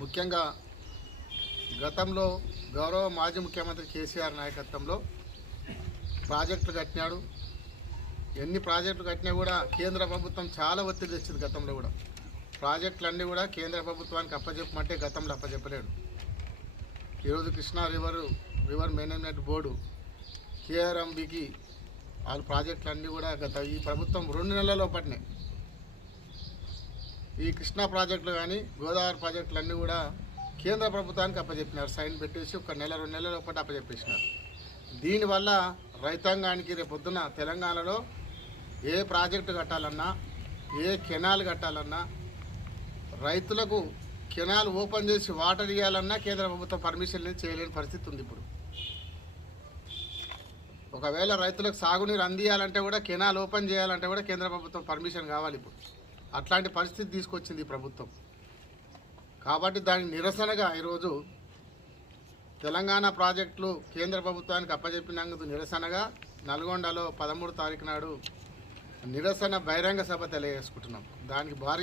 ముఖ్యంగా గతంలో గౌరవ మాజీ ముఖ్యమంత్రి కేసీఆర్ నాయకత్వంలో ప్రాజెక్టులు కట్టినాడు. ఎన్ని ప్రాజెక్టులు కట్టినా కూడా కేంద్ర ప్రభుత్వం చాలా ఒత్తిడి తెచ్చింది. గతంలో కూడా ప్రాజెక్టులన్నీ కూడా కేంద్ర ప్రభుత్వానికి అప్పచెప్పమంటే గతంలో అప్పచెప్పలేడు. ఈరోజు కృష్ణా రివర్ మేనేజ్మెంట్ బోర్డు కేఆర్ఎంబికి వాళ్ళ ప్రాజెక్టులన్నీ కూడా ఈ ప్రభుత్వం 2 నెలల లోపటినే ఈ కృష్ణా ప్రాజెక్టులు కానీ గోదావరి ప్రాజెక్టులన్నీ కూడా కేంద్ర ప్రభుత్వానికి అప్పచెప్పినారు. సైన్ పెట్టేసి 1 నెల 2 నెలల లోపల అప్పచెప్పేసినారు. దీనివల్ల రైతాంగానికి రేపొద్దున తెలంగాణలో ఏ ప్రాజెక్టు కట్టాలన్నా, ఏ కెనాల్ కట్టాలన్నా, రైతులకు కెనాల్ ఓపెన్ చేసి వాటర్ ఇవ్వాలన్నా కేంద్ర ప్రభుత్వం పర్మిషన్ చేయలేని పరిస్థితి ఉంది. ఇప్పుడు ఒకవేళ రైతులకు సాగునీరు అందియాలంటే కూడా, కెనాల్ ఓపెన్ చేయాలంటే కూడా కేంద్ర ప్రభుత్వం పర్మిషన్ కావాలి. ఇప్పుడు అట్లాంటి పరిస్థితి తీసుకొచ్చింది ఈ ప్రభుత్వం. కాబట్టి దానికి నిరసనగా ఈరోజు తెలంగాణ ప్రాజెక్టులు కేంద్ర ప్రభుత్వానికి అప్పచెప్పినందుకు నిరసనగా నల్గొండలో 13 తారీఖు నాడు నిరసన బహిరంగ సభ తెలియజేసుకుంటున్నాం. దానికి భారీ